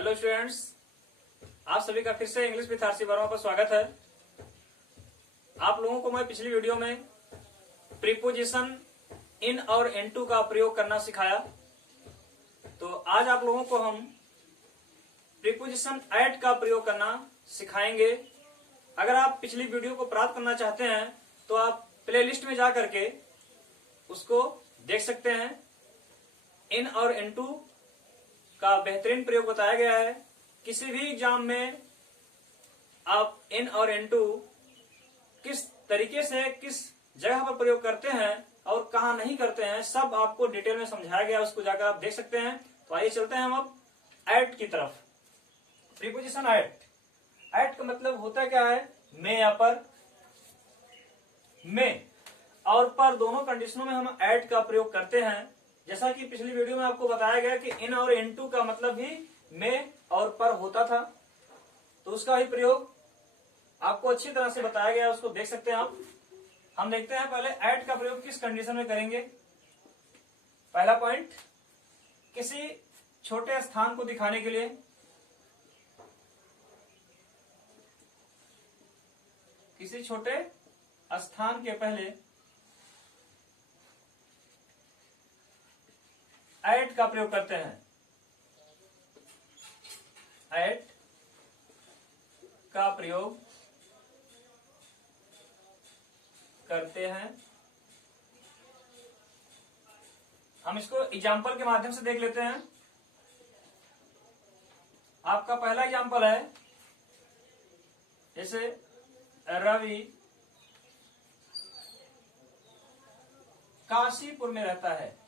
Hello students, आप सभी का फिर से इंग्लिश विथ आरसी वर्मा पर स्वागत है। आप लोगों को मैं पिछली वीडियो में प्रीपोजिशन इन और इनटू का प्रयोग करना सिखाया। तो आज आप लोगों को हम प्रीपोजिशन एट का प्रयोग करना सिखाएंगे। अगर आप पिछली वीडियो को प्राप्त करना चाहते हैं तो आप प्लेलिस्ट में जा करके उसको देख सकते हैं। इन और इनटू का बेहतरीन प्रयोग बताया गया है। किसी भी एग्जाम में आप इन और इनटू किस तरीके से किस जगह पर प्रयोग करते हैं और कहां नहीं करते हैं, सब आपको डिटेल में समझाया गया है। उसको जाकर आप देख सकते हैं। तो आइए चलते हैं हम अब एट की तरफ। प्रीपोजिशन एट, एट का मतलब होता क्या है? में या पर। में और पर दोनों कंडीशनों में हम एट का प्रयोग करते हैं। जैसा कि पिछली वीडियो में आपको बताया गया कि इन और इनटू का मतलब भी में और पर होता था, तो उसका भी प्रयोग आपको अच्छी तरह से बताया गया है। उसको देख सकते हैं आप। हम देखते हैं पहले एट का प्रयोग किस कंडीशन में करेंगे। पहला पॉइंट, किसी छोटे स्थान को दिखाने के लिए। किसी छोटे स्थान के पहले एट का प्रयोग करते हैं। एट का प्रयोग करते हैं। हम इसको एग्जाम्पल के माध्यम से देख लेते हैं। आपका पहला एग्जाम्पल है, जैसे रवि काशीपुर में रहता है।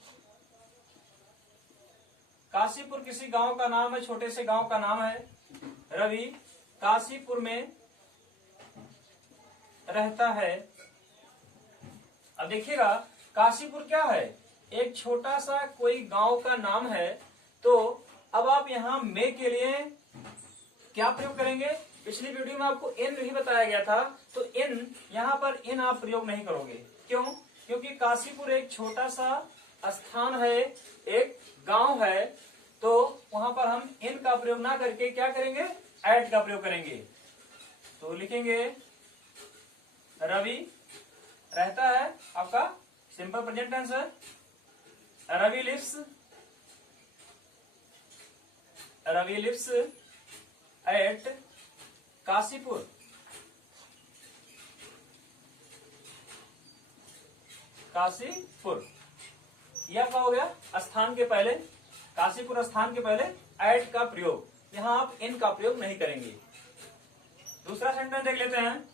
काशीपुर किसी गांव का नाम है, छोटे से गांव का नाम है। रवि काशीपुर में रहता है। अब देखिएगा, काशीपुर क्या है? एक छोटा सा कोई गांव का नाम है। तो अब आप यहां में के लिए क्या प्रयोग करेंगे? पिछली वीडियो में आपको इन भी बताया गया था, तो इन यहां पर इन आप प्रयोग नहीं करोगे। क्यों? क्योंकि काशीपुर एक छोटा सा स्थान है, एक गांव है, तो वहां पर हम इन का प्रयोग ना करके क्या करेंगे? एट का प्रयोग करेंगे। तो लिखेंगे रवि रहता है, आपका सिंपल प्रेजेंट टेंस है। Ravi lives at Kashipur. काशीपुर यह क्या हो गया? स्थान के पहले, काशीपुर स्थान के पहले एट का प्रयोग। यहां आप इन का प्रयोग नहीं करेंगे। दूसरा सेंटेंस देख लेते हैं।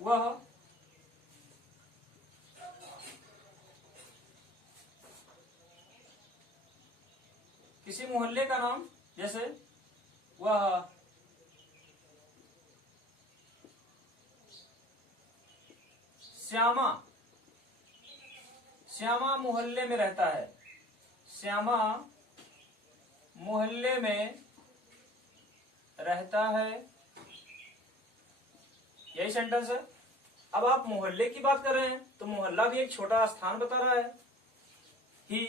वह किसी मोहल्ले का नाम, जैसे वह श्यामा मोहल्ले में रहता है। श्यामा मोहल्ले में रहता है, यही सेंटेंस है। अब आप मोहल्ले की बात कर रहे हैं तो मोहल्ला भी एक छोटा स्थान बता रहा है। ही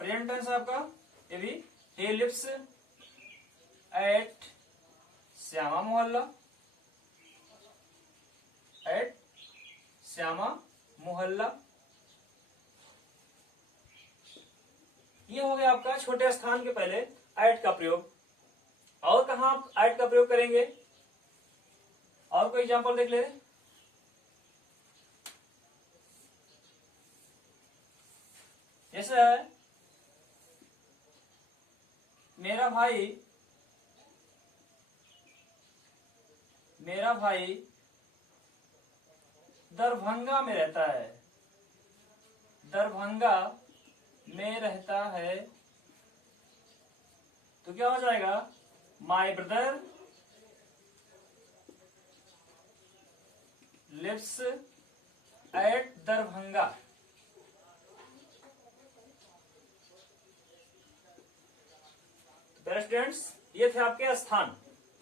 प्रेजेंट टेंस है आपका, ये भी। ही लिव्स एट श्यामा मोहल्ला। एट श्यामा मोहल्ला, ये हो गया आपका छोटे स्थान के पहले एट का प्रयोग। और कहां आप एट का प्रयोग करेंगे? और कोई एग्जांपल देख ले। जैसे है, मेरा भाई दरभंगा में रहता है। दरभंगा में रहता है, तो क्या हो जाएगा? My brother lives at Darbhanga. तो स्टूडेंट्स, ये थे आपके स्थान।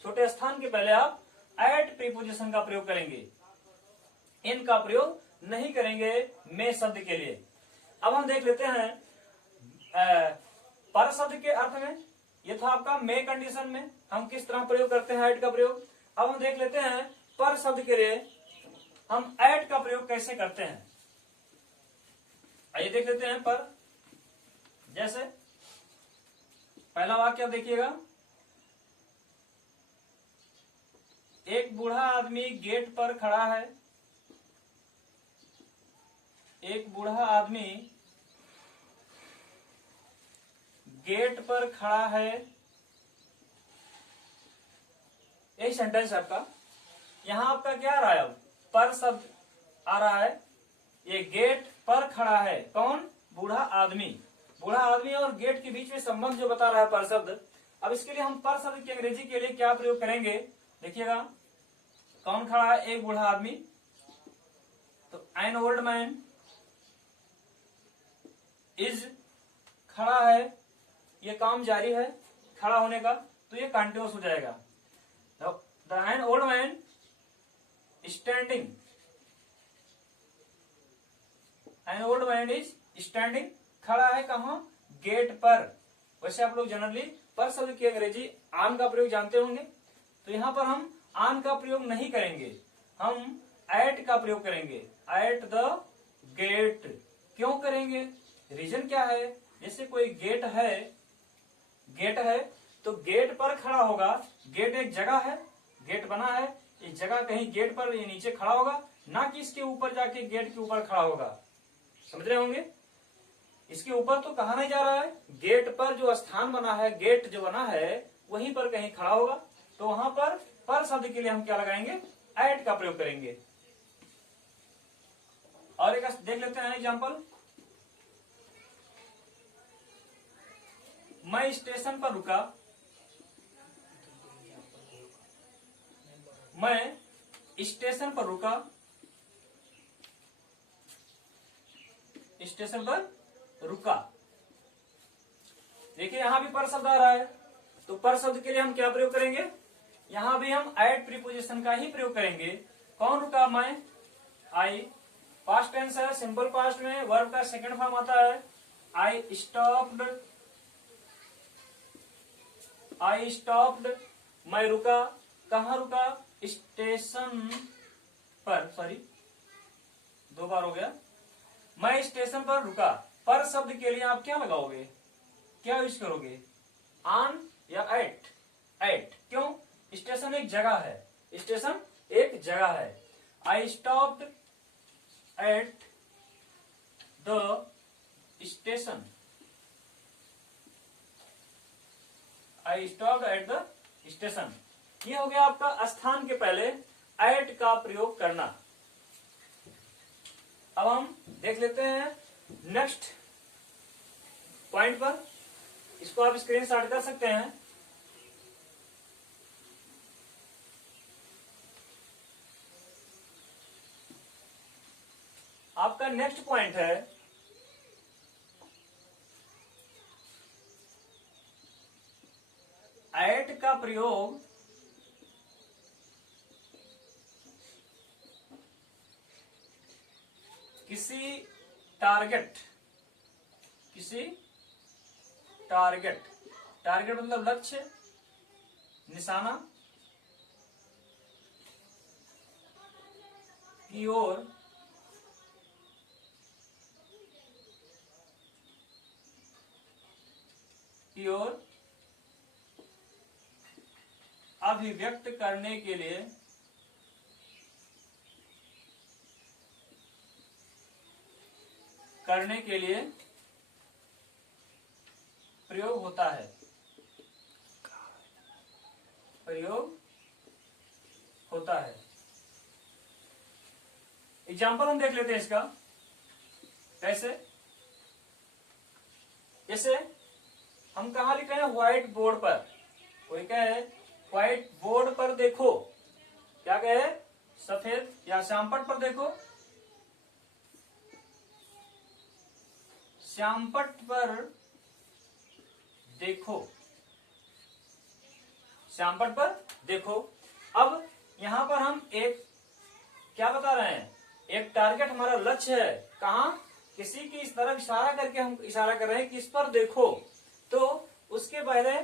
छोटे स्थान के पहले आप एट प्रीपोजिशन का प्रयोग करेंगे, इन का प्रयोग नहीं करेंगे में शब्द के लिए। अब हम देख लेते हैं पर शब्द के अर्थ में। ये था आपका मे कंडीशन में हम किस तरह प्रयोग करते हैं एट का प्रयोग। अब हम देख लेते हैं पर शब्द के लिए हम एट का प्रयोग कैसे करते हैं। आइए देख लेते हैं पर। जैसे पहला वाक्य आप देखिएगा, एक बूढ़ा आदमी गेट पर खड़ा है। एक बूढ़ा आदमी गेट पर खड़ा है। यही सेंटेंस है आपका। यहां आपका क्या आ रहा है, अब पर शब्द आ रहा है। ये गेट पर खड़ा है कौन, बूढ़ा आदमी। बूढ़ा आदमी और गेट के बीच में संबंध जो बता रहा है पर शब्द। अब इसके लिए हम पर शब्द की अंग्रेजी के लिए क्या प्रयोग करेंगे, देखिएगा। कौन खड़ा है, एक बूढ़ा आदमी, तो एन ओल्ड मैन इज खड़ा है, ये काम जारी है खड़ा होने का, तो ये कंटिन्यूअस हो जाएगा। The an old man standing, an old man is standing, खड़ा है कहां, गेट पर। वैसे आप लोग जनरली पर शब्द की अंग्रेजी आन का प्रयोग जानते होंगे, तो यहां पर हम आन का प्रयोग नहीं करेंगे, हम एट का प्रयोग करेंगे। At the gate. क्यों करेंगे, रीजन क्या है। जैसे कोई गेट है, गेट है तो गेट पर खड़ा होगा। गेट एक जगह है, गेट बना है, इस जगह कहीं गेट पर ये नीचे खड़ा होगा, ना कि इसके ऊपर जाके गेट के ऊपर खड़ा होगा। समझ रहे होंगे, इसके ऊपर तो कहा नहीं जा रहा है, गेट पर जो स्थान बना है, गेट जो बना है वहीं पर कहीं खड़ा होगा। तो वहां पर शब्द के लिए हम क्या लगाएंगे, एट का प्रयोग करेंगे। और एक देख लेते हैं एग्जाम्पल। मैं स्टेशन पर रुका। मैं स्टेशन पर रुका, स्टेशन पर रुका। देखिए यहां भी पर शब्द आ रहा है, तो पर शब्द के लिए हम क्या प्रयोग करेंगे, यहां भी हम एट प्रीपोजिशन का ही प्रयोग करेंगे। कौन रुका, मैं, आई। पास्ट टेंस है, सिंपल पास्ट में वर्ब का सेकंड फॉर्म आता है। आई स्टॉप्ड, आई स्टॉप्ड, मैं रुका। कहां रुका, स्टेशन पर, सॉरी दो बार हो गया। मैं स्टेशन पर रुका। पर शब्द के लिए आप क्या लगाओगे, क्या यूज करोगे, ऑन या एट। एट क्यों, स्टेशन एक जगह है, स्टेशन एक जगह है। I stopped at the station, I stopped at the station. ये हो गया आपका स्थान के पहले एट का प्रयोग करना। अब हम देख लेते हैं नेक्स्ट पॉइंट पर। इसको आप स्क्रीनशॉट कर सकते हैं। आपका नेक्स्ट पॉइंट है एट का प्रयोग किसी टारगेट, किसी टारगेट, टारगेट मतलब लक्ष्य, निशाना की ओर अभिव्यक्त करने के लिए प्रयोग होता है, प्रयोग होता है। एग्जाम्पल हम देख लेते हैं इसका कैसे। जैसे हम कहा लिख रहे हैं, व्हाइट बोर्ड पर। कोई कहे व्हाइट बोर्ड पर देखो, क्या कहे, सफेद या श्यामपट पर देखो, श्यामपट पर देखो, श्यामपट पर देखो। अब यहां पर हम एक क्या बता रहे हैं, एक टारगेट हमारा लक्ष्य है, कहां, किसी की इस तरफ इशारा करके हम इशारा कर रहे हैं कि इस पर देखो, तो उसके पहले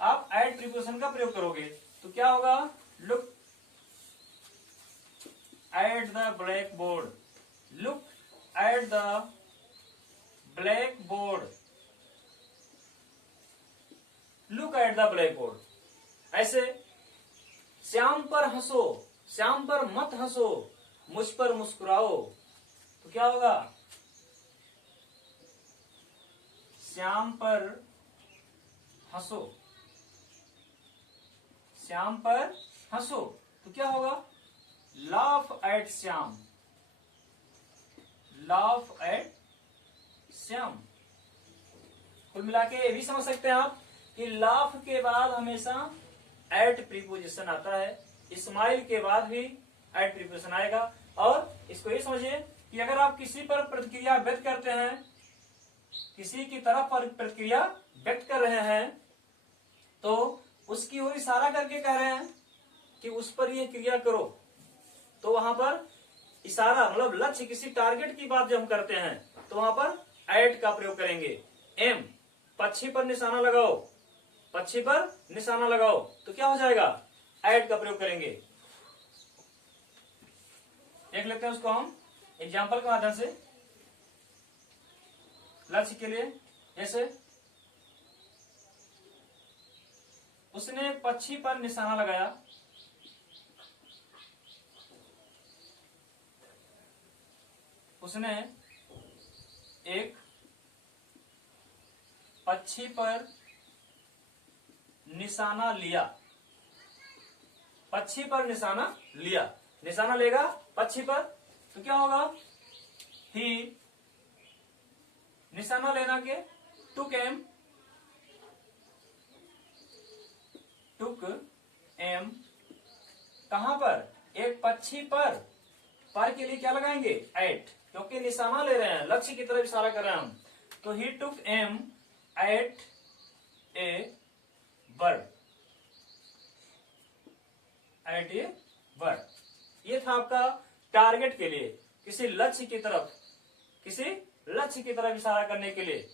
आप एट प्रीपोजिशन का प्रयोग करोगे। तो क्या होगा, look at the black board, look at the black board, look at the black board. ऐसे श्याम पर हंसो, श्याम पर मत हंसो, मुझ पर मुस्कुराओ। तो क्या होगा, श्याम पर हंसो, श्याम पर हंसो। तो क्या होगा, laugh at Shyam, laugh at Shyam. कुल मिला के ये भी समझ सकते हैं आप कि लाफ के बाद हमेशा एट प्रीपोजिशन आता है, स्माइल के बाद भी एट प्रीपोजिशन आएगा। और इसको ये समझिए कि अगर आप किसी पर प्रतिक्रिया व्यक्त करते हैं, किसी की तरफ पर प्रतिक्रिया व्यक्त कर रहे हैं, तो उसकी ओर इशारा करके कह रहे हैं कि उस पर ये क्रिया करो, तो वहां पर इशारा मतलब लक्ष्य, किसी टारगेट की बात जब हम करते हैं तो वहां पर एट का प्रयोग करेंगे। एम, पक्षी पर निशाना लगाओ, पक्षी पर निशाना लगाओ, तो क्या हो जाएगा, एट का प्रयोग करेंगे। देख लेते हैं उसको हम एग्जाम्पल के माध्यम से लक्ष्य के लिए। जैसे उसने पक्षी पर निशाना लगाया, उसने एक पक्षी पर निशाना लिया, पक्षी पर निशाना लिया, निशाना लेगा पक्षी पर, तो क्या होगा, ही, निशाना लेना के टुक एम, टुक एम, कहां पर, एक पक्षी पर के लिए क्या लगाएंगे, एट, क्योंकि निशाना ले रहे हैं, लक्ष्य की तरफ इशारा कर रहे हैं हम। तो ही टुक एम एट ए बर्ड, एट ए बर्ड। ये था आपका टारगेट के लिए, किसी लक्ष्य की तरफ, किसी लक्ष्य की तरफ इशारा करने के लिए।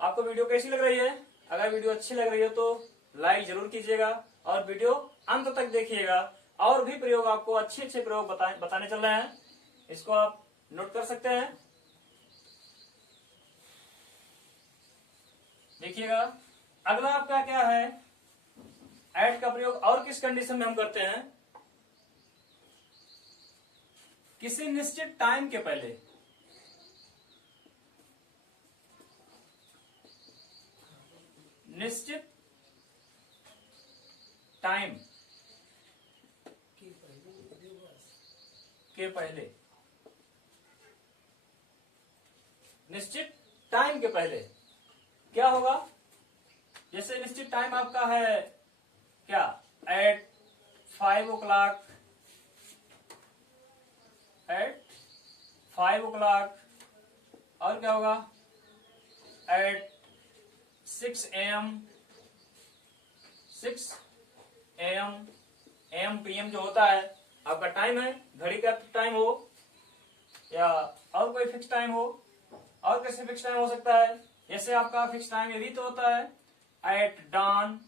आपको वीडियो कैसी लग रही है? अगर वीडियो अच्छी लग रही है तो लाइक जरूर कीजिएगा और वीडियो अंत तक देखिएगा। और भी प्रयोग आपको अच्छे अच्छे प्रयोग बताने चल रहे हैं, इसको आप नोट कर सकते हैं। देखिएगा अगला आपका क्या है, एट का प्रयोग और किस कंडीशन में हम करते हैं, किसी निश्चित टाइम के पहले, निश्चित टाइम के पहले, निश्चित टाइम के पहले क्या होगा, जैसे निश्चित टाइम आपका है क्या, एट 5 o'clock, एट 5 o'clock, और क्या होगा, eight 6 AM, 6 AM, AM PM जो होता है आपका टाइम है, घड़ी का टाइम हो या और कोई फिक्स टाइम हो, और कैसे फिक्स टाइम हो सकता है, जैसे आपका फिक्स टाइम ये भी तो होता है, एट डॉन,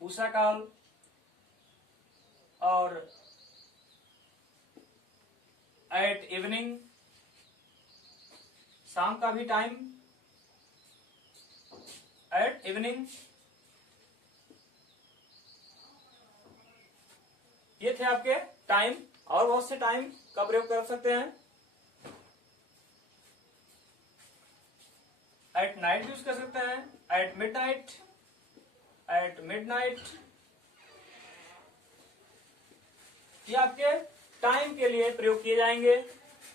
उषा काल, और एट इवनिंग, शाम का भी टाइम, एट इवनिंग। ये थे आपके टाइम, और बहुत से टाइम का प्रयोग कर सकते हैं। एट नाइट यूज कर सकते हैं, एट मिडनाइट, एट मिडनाइट। ये आपके टाइम के लिए प्रयोग किए जाएंगे।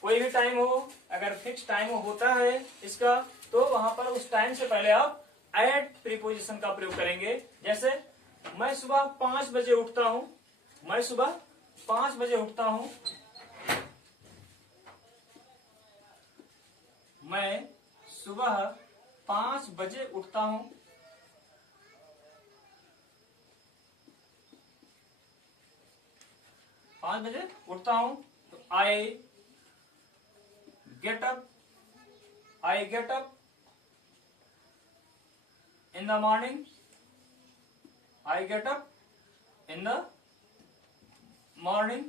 कोई भी टाइम हो, अगर फिक्स टाइम होता है इसका, तो वहां पर उस टाइम से पहले आप एट प्रीपोजिशन का प्रयोग करेंगे। जैसे मैं सुबह 5 बजे उठता हूं, मैं सुबह 5 बजे उठता हूं, मैं सुबह 5 बजे उठता हूं, 5 बजे उठता हूं, तो I get up, I get up in the morning, I get up in the morning,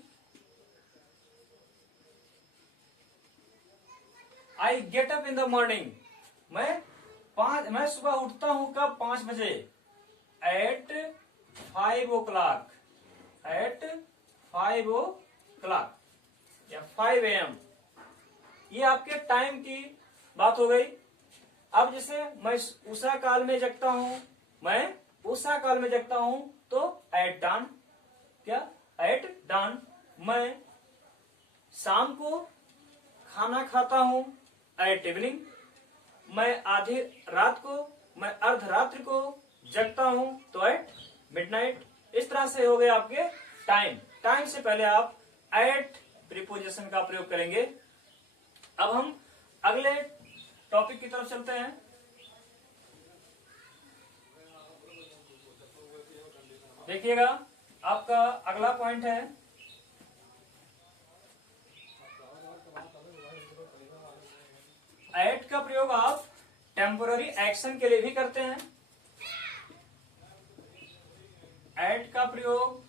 I get up in the morning, मैं सुबह उठता हूं कब? 5 बजे, एट 5 o'clock, एट 5 o'clock या 5 AM। ये आपके टाइम की बात हो गई। अब जैसे मैं उषा काल में जगता हूं, मैं उषा काल में जगता हूं तो एट डान, क्या? एट डान। मैं शाम को खाना खाता हूं, एट इवनिंग। मैं आधी रात को, मैं अर्धरात्रि को जगता हूं तो एट मिडनाइट। इस तरह से हो गए आपके टाइम। टाइम से पहले आप एट प्रीपोजिशन का प्रयोग करेंगे। अब हम अगले टॉपिक की तरफ चलते हैं। देखिएगा, आपका अगला पॉइंट है एट का प्रयोग आप टेम्पोररी एक्शन के लिए भी करते हैं। एट का प्रयोग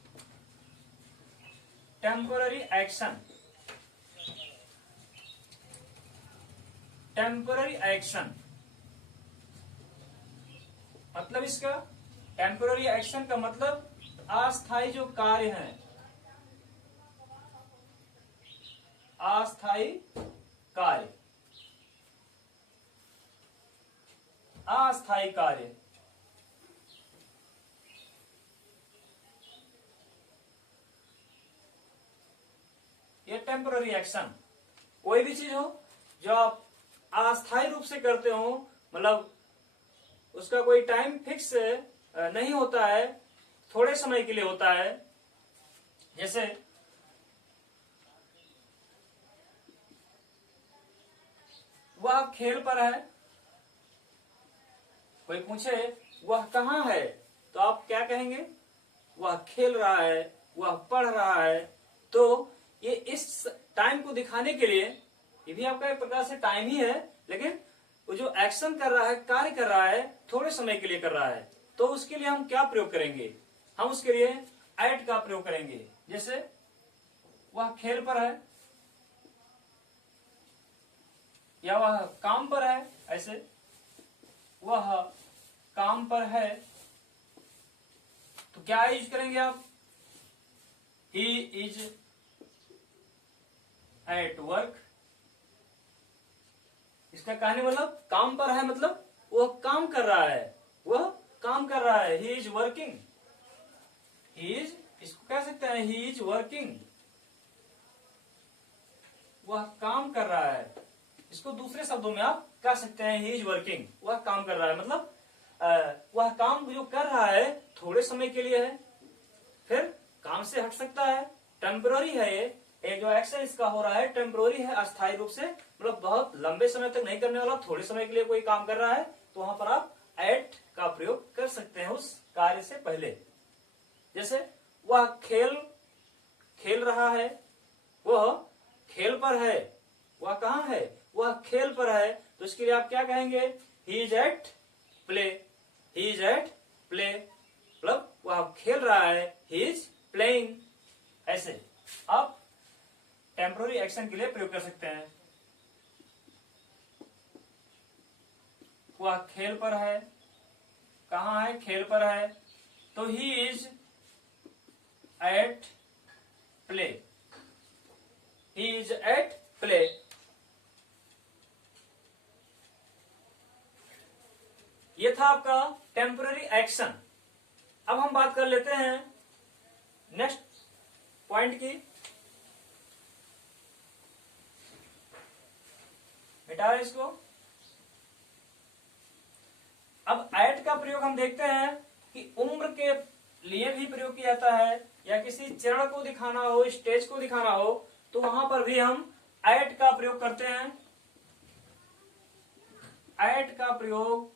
टेम्पोररी एक्शन, टेम्पोररी एक्शन मतलब इसका, टेम्पोररी एक्शन का मतलब अस्थायी जो कार्य है, अस्थायी कार्य, अस्थायी कार्य। ये टेम्पोररी एक्शन, कोई भी चीज हो जो आप अस्थायी रूप से करते हो, मतलब उसका कोई टाइम फिक्स नहीं होता है, थोड़े समय के लिए होता है। जैसे वह खेल पर है, कोई पूछे वह कहाँ है तो आप क्या कहेंगे? वह खेल रहा है, वह पढ़ रहा है। तो ये इस टाइम को दिखाने के लिए, ये भी आपका एक प्रकार से टाइम ही है, लेकिन वो जो एक्शन कर रहा है, कार्य कर रहा है, थोड़े समय के लिए कर रहा है। तो उसके लिए हम क्या प्रयोग करेंगे? हम उसके लिए एट का प्रयोग करेंगे। जैसे वह खेल पर है या वह काम पर है, ऐसे वह काम पर है तो क्या यूज करेंगे आप? ही इज एट वर्क। इसका कहने मतलब काम पर है, मतलब वह काम कर रहा है, वह काम कर रहा है। He is working, he is, इसको कह सकते हैं ही इज वर्किंग, वह काम कर रहा है। इसको दूसरे शब्दों में आप कह सकते हैं ही इज वर्किंग, वह काम कर रहा है। मतलब वह काम जो कर रहा है थोड़े समय के लिए है, फिर काम से हट सकता है, टेम्पररी है। ये जो एक्शन इसका हो रहा है टेम्पररी है, अस्थायी रूप से, मतलब बहुत लंबे समय तक नहीं करने वाला, थोड़े समय के लिए कोई काम कर रहा है, तो वहां पर आप एट का प्रयोग कर सकते हैं उस कार्य से पहले। जैसे वह खेल रहा है, वह खेल पर है, वह कहाँ है? वह खेल पर है। तो इसके लिए आप क्या कहेंगे? He is at play, he is at play, मतलब वह खेल रहा है, ही इज प्लेइंग। ऐसे आप टेम्पररी एक्शन के लिए प्रयोग कर सकते हैं। वह खेल पर है, कहाँ है? खेल पर है, तो he is at play, he is at play. ये था आपका टेम्पररी एक्शन। अब हम बात कर लेते हैं नेक्स्ट पॉइंट की। मिटा इसको। अब एट का प्रयोग हम देखते हैं कि उम्र के लिए भी प्रयोग किया जाता है, या किसी चरण को दिखाना हो, स्टेज को दिखाना हो, तो वहां पर भी हम एट का प्रयोग करते हैं। एट का प्रयोग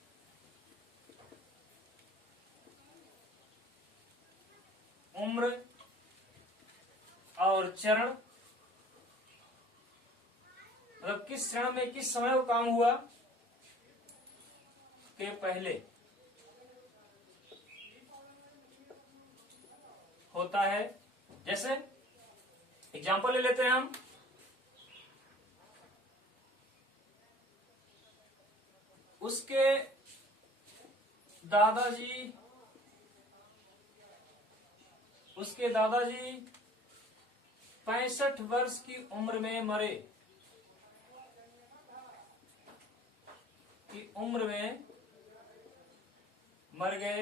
उम्र और चरण मतलब किस क्षण में, किस समय वो काम हुआ के पहले होता है। जैसे एग्जांपल ले लेते हैं हम, उसके दादाजी 65 वर्ष की उम्र में मरे, मर गए।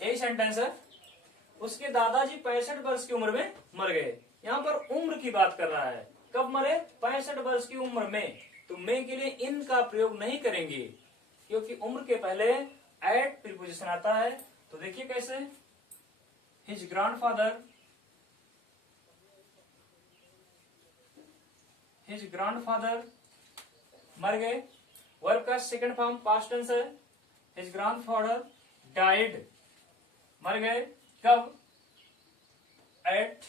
यही सेंटेंस है, उसके दादाजी 65 वर्ष की उम्र में मर गए। यहां पर उम्र की बात कर रहा है, कब मरे? 65 वर्ष की उम्र में। तो में के लिए इन का प्रयोग नहीं करेंगे, क्योंकि उम्र के पहले एट प्रीपोजिशन आता है। तो देखिए कैसे, हिज ग्रैंडफादर मर गए। वर्ब का सेकंड फॉर्म पास्ट टेंस है। हिज ग्रैंडफादर डाइड, मर गए। कब? At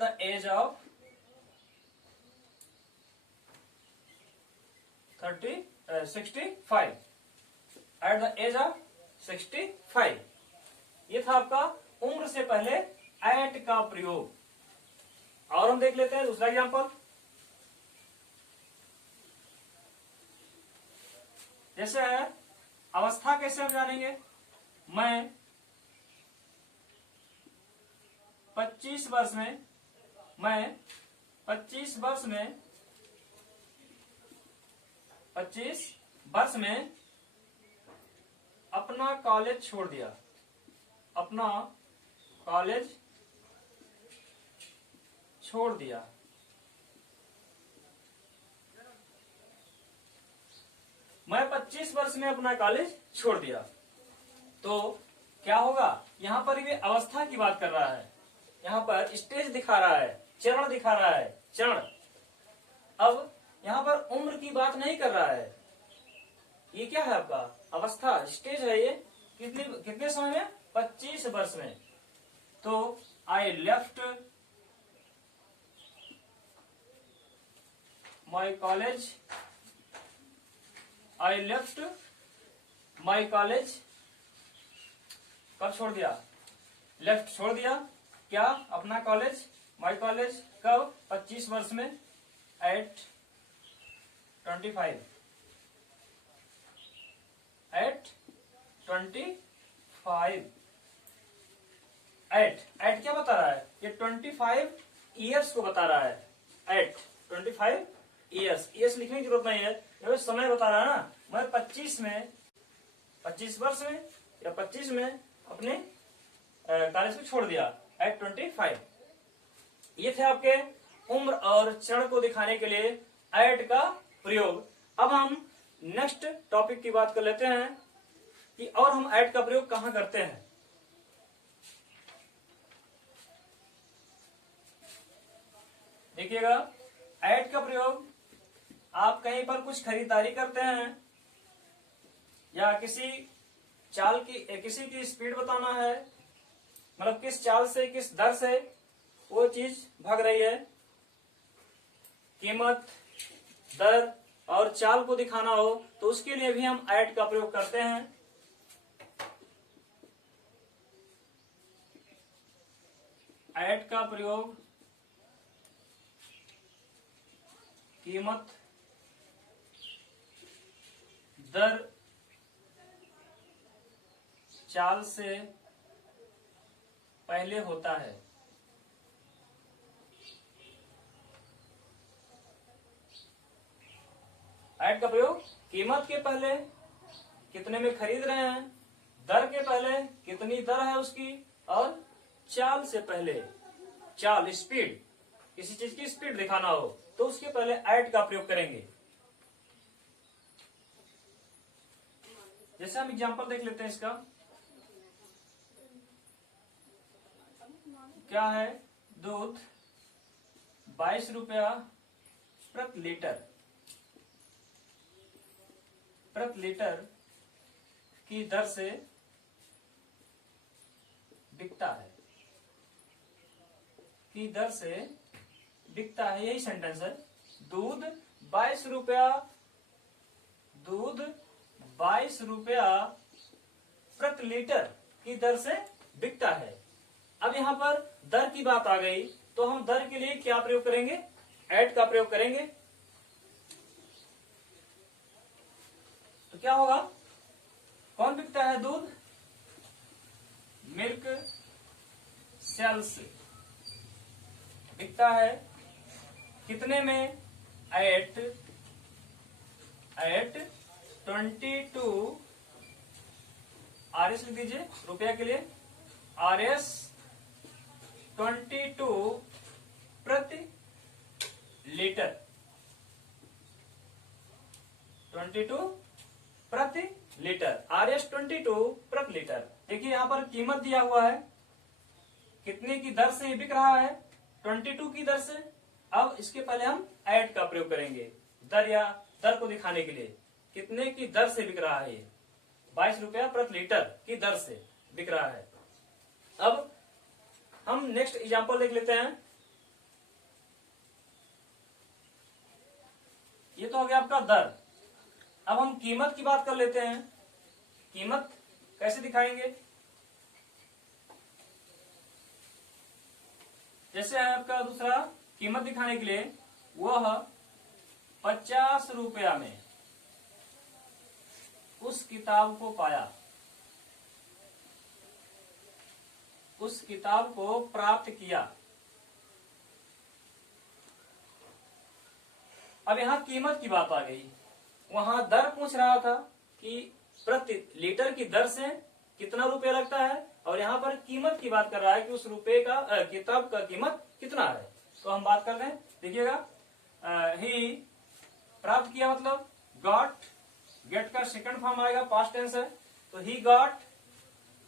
the age of 65। At the age of 65। ये था आपका उम्र से पहले एट का प्रयोग। और हम देख लेते हैं दूसरा एग्जांपल। जैसे है, अवस्था कैसे हम जानेंगे? मैं 25 वर्ष में अपना कॉलेज छोड़ दिया। मैं 25 वर्ष में अपना कॉलेज छोड़ दिया। तो क्या होगा? यहां पर ये अवस्था की बात कर रहा है, यहां पर स्टेज दिखा रहा है, चरण दिखा रहा है, चरण। अब यहां पर उम्र की बात नहीं कर रहा है। ये क्या है? आपका अवस्था, स्टेज है। ये कितने समय में? 25 वर्ष में। तो आई लेफ्ट माई कॉलेज कब छोड़ दिया? लेफ्ट छोड़ दिया। क्या? अपना कॉलेज, माई कॉलेज। कब? 25 वर्ष में। एट 25। एट क्या बता रहा है? ये 25 ईयर्स को बता रहा है। एट 25 ईयर्स लिखने की जरूरत नहीं है, ये समय बता रहा है ना। मैं 25 वर्ष में या 25 में अपने कॉलेज को छोड़ दिया। एट 25। ये थे आपके उम्र और क्षण को दिखाने के लिए एट का प्रयोग। अब हम नेक्स्ट टॉपिक की बात कर लेते हैं कि और हम एट का प्रयोग कहां करते हैं। देखिएगा, एट का प्रयोग आप कहीं पर कुछ खरीदारी करते हैं या किसी की स्पीड बताना है, मतलब किस चाल से, किस दर से वो चीज भाग रही है, कीमत, दर और चाल को दिखाना हो, तो उसके लिए भी हम एट का प्रयोग करते हैं। एट का प्रयोग कीमत, दर, चाल से पहले होता है। एट का प्रयोग कीमत के पहले, कितने में खरीद रहे हैं, दर के पहले, कितनी दर है उसकी, और चाल से पहले, चाल स्पीड, किसी चीज की स्पीड दिखाना हो तो उसके पहले एट का प्रयोग करेंगे। जैसे हम एग्जांपल देख लेते हैं इसका। क्या है? दूध 22 रुपया प्रति लीटर की दर से बिकता है। की दर से बिकता है, यही सेंटेंस है। दूध 22 रुपया, दूध 22 रुपया प्रति लीटर की दर से बिकता है। अब यहाँ पर दर की बात आ गई तो हम दर के लिए क्या प्रयोग करेंगे? एट का प्रयोग करेंगे। तो क्या होगा? कौन बिकता है दूध? मिल्क सेल्स बिकता है कितने में? एट 22 RS लिख दीजिए रुपया के लिए, RS 22 प्रति लीटर, 22 प्रति लीटर, RS 22 प्रति लीटर। देखिए यहाँ पर कीमत दिया हुआ है, कितने की दर से बिक रहा है? 22 की दर से। अब इसके पहले हम ऐड का प्रयोग करेंगे, दर या दर को दिखाने के लिए। कितने की दर से बिक रहा है? 22 रुपया प्रति लीटर की दर से बिक रहा है। अब हम नेक्स्ट एग्जांपल देख लेते हैं। ये तो हो गया आपका दर। अब हम कीमत की बात कर लेते हैं। कीमत कैसे दिखाएंगे? जैसे है आपका दूसरा कीमत दिखाने के लिए, वह 50 रुपया में उस किताब को पाया, उस किताब को प्राप्त किया। अब यहां कीमत की बात आ गई, वहां दर पूछ रहा था कि प्रति लीटर की दर से कितना रुपया लगता है, और यहाँ पर कीमत की बात कर रहा है कि उस रुपए का किताब का कीमत कितना है। तो हम बात कर रहे हैं, देखिएगा, ही प्राप्त किया मतलब गॉट, गेट का सेकंड फॉर्म आएगा, पास्ट टेंस है। तो ही गॉट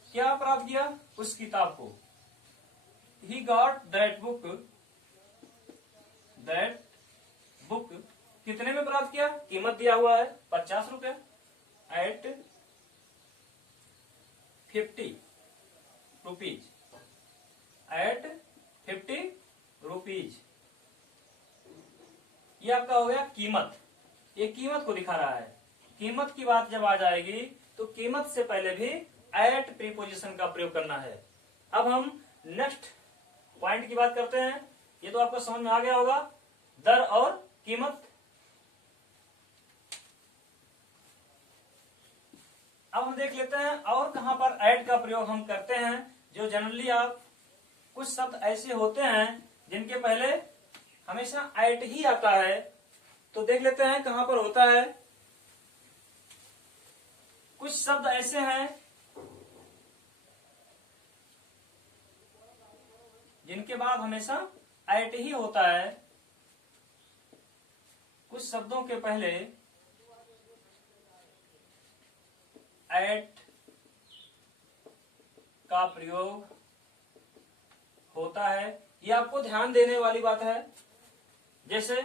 क्या प्राप्त किया? उस किताब को। He got that book, that book कितने में प्राप्त किया? कीमत दिया हुआ है 50 रुपया, एट 50 रुपीज, एट 50 रुपीज। ये आपका हो गया कीमत। ये कीमत को दिखा रहा है। कीमत की बात जब आ जाएगी तो कीमत से पहले भी एट प्रीपोजिशन का प्रयोग करना है। अब हम नेक्स्ट पॉइंट की बात करते हैं। ये तो आपको समझ में आ गया होगा, दर और कीमत। अब हम देख लेते हैं और कहां पर ऐड का प्रयोग हम करते हैं। जो जनरली आप कुछ शब्द ऐसे होते हैं जिनके पहले हमेशा ऐड ही आता है, तो देख लेते हैं कहां पर होता है। कुछ शब्द ऐसे हैं जिनके बाद हमेशा ऐड ही होता है। कुछ शब्दों के पहले ऐट का प्रयोग होता है। ये आपको ध्यान देने वाली बात है। जैसे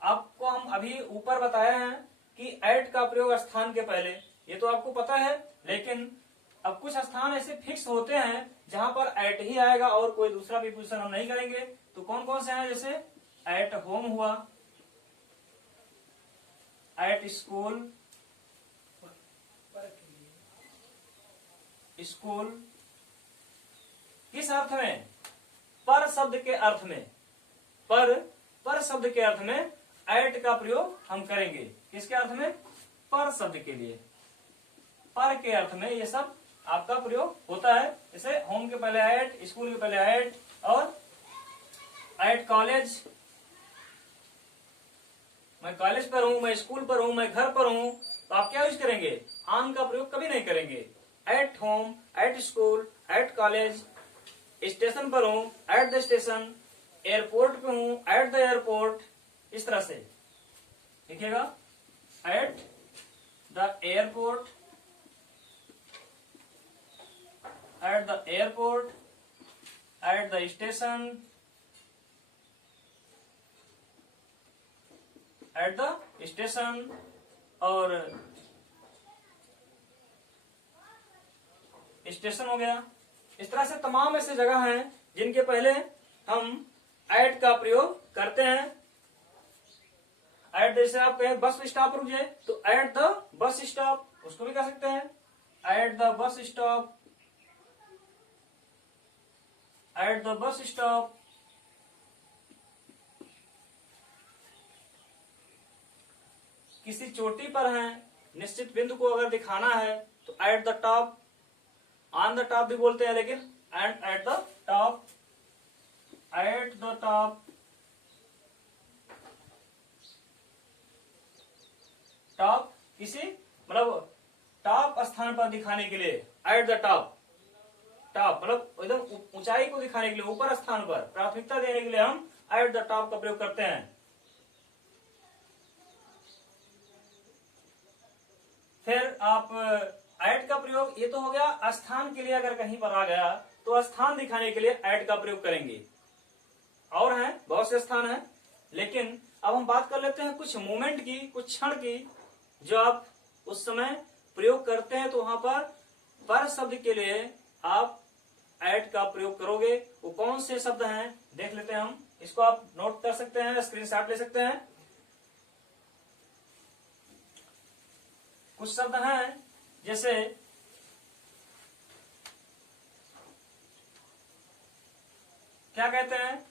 आपको हम अभी ऊपर बताए हैं कि ऐट का प्रयोग स्थान के पहले, ये तो आपको पता है, लेकिन अब कुछ स्थान ऐसे फिक्स होते हैं जहां पर ऐट ही आएगा और कोई दूसरा प्रीपोजिशन हम नहीं करेंगे। तो कौन कौन से हैं? जैसे एट होम हुआ, एट स्कूल, स्कूल किस अर्थ में? पर शब्द के अर्थ में। पर शब्द के अर्थ में एट का प्रयोग हम करेंगे। किसके अर्थ में? पर शब्द के लिए। पर के अर्थ में ये सब आपका प्रयोग होता है। जैसे होम के पहले एट, स्कूल के पहले एट, और एट कॉलेज, मैं कॉलेज पर हूं, मैं स्कूल पर हूं, मैं घर पर हूं, तो आप क्या यूज करेंगे? ऑन का प्रयोग कभी नहीं करेंगे। At home, at school, at college, station पर हूं, एट द स्टेशन, एयरपोर्ट पे हूं, एट द एयरपोर्ट, इस तरह से लिखिएगा। At the airport, at the airport, at the station, at the station, और स्टेशन हो गया। इस तरह से तमाम ऐसे जगह हैं जिनके पहले हम ऐड का प्रयोग करते हैं। ऐड जैसे आप कहें बस स्टॉप रुक जाए तो ऐड द बस स्टॉप, उसको भी कह सकते हैं add the bus stop, add the bus stop. किसी चोटी पर हैं, निश्चित बिंदु को अगर दिखाना है तो at the top, on the top भी बोलते हैं, लेकिन and at the top, at the top, top किसी मतलब टॉप स्थान पर दिखाने के लिए, एट द टॉप, टॉप मतलब एकदम ऊंचाई को दिखाने के लिए, ऊपर स्थान पर प्राथमिकता देने के लिए हम एट द टॉप का प्रयोग करते हैं। फिर आप एट का प्रयोग, ये तो हो गया स्थान के लिए, अगर कहीं पर आ गया तो स्थान दिखाने के लिए एट का प्रयोग करेंगे। और हैं बहुत से स्थान हैं, लेकिन अब हम बात कर लेते हैं कुछ मोमेंट की, कुछ क्षण की, जो आप उस समय प्रयोग करते हैं तो वहां पर शब्द के लिए आप एट का प्रयोग करोगे। वो कौन से शब्द हैं देख लेते हैं हम, इसको आप नोट कर सकते हैं, स्क्रीनशॉट ले सकते हैं। कुछ शब्द हैं जैसे क्या कहते हैं,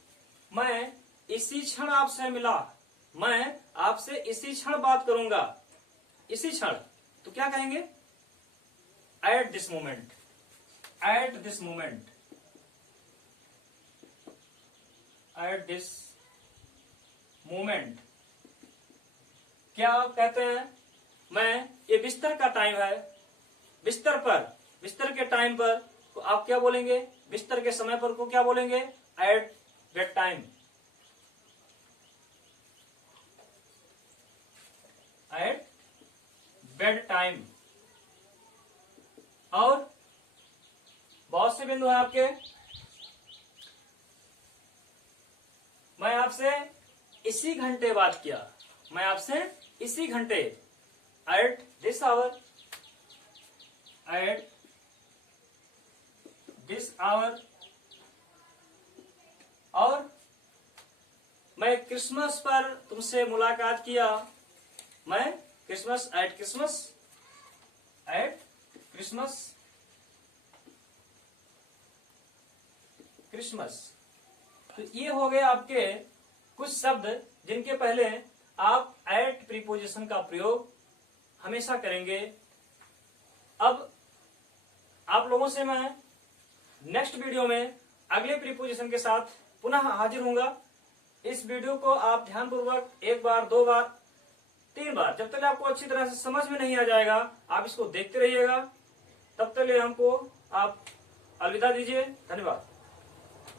मैं इसी क्षण आपसे मिला, मैं आपसे इसी क्षण बात करूंगा, इसी क्षण, तो क्या कहेंगे at this moment, at this moment, at this moment. क्या कहते हैं, मैं ये बिस्तर का टाइम है, बिस्तर पर, बिस्तर के टाइम पर, तो आप क्या बोलेंगे, बिस्तर के समय पर को क्या बोलेंगे, at bed time, at bed time. और बहुत से बिंदु हैं आपके, मैं आपसे इसी घंटे बात किया, मैं आपसे इसी घंटे, at this hour, at this hour. और मैं क्रिसमस पर तुमसे मुलाकात किया, मैं Christmas, at Christmas, at Christmas, Christmas. तो ये हो गए आपके कुछ शब्द जिनके पहले आप एट प्रीपोजिशन का प्रयोग हमेशा करेंगे। अब आप लोगों से मैं नेक्स्ट वीडियो में अगले प्रीपोजिशन के साथ पुनः हाजिर होऊंगा। इस वीडियो को आप ध्यानपूर्वक एक बार, दो बार, तीन बार, जब तक आपको अच्छी तरह से समझ में नहीं आ जाएगा आप इसको देखते रहिएगा। तब तक हमको आप अलविदा दीजिए। धन्यवाद।